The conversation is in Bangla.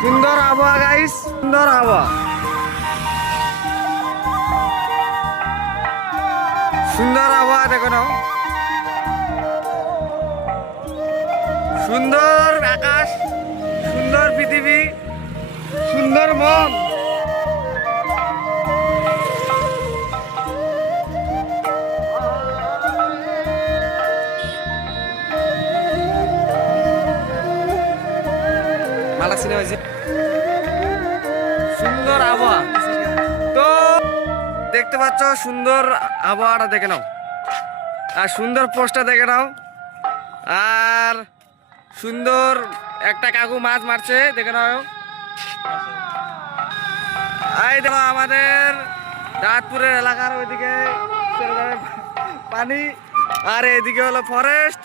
সুন্দর আবহাওয়া গাইস, সুন্দর আবহাওয়া, সুন্দর আবহাওয়া দেখো নাও, সুন্দর আকাশ, সুন্দর পৃথিবী, সুন্দর মন। মালা সিনেমা সুন্দর আবহাওয়া, তো দেখতে পাচ্ছ সুন্দর আবহাওয়াটা দেখে নাও, আর সুন্দর পোস্টটা দেখে নাও, আর সুন্দর একটা কাকু মাছ মারছে দেখে নাও। এই দেখো আমাদের দাঁতপুরের এলাকার ওইদিকে পানি, আর এদিকে হলো ফরেস্ট।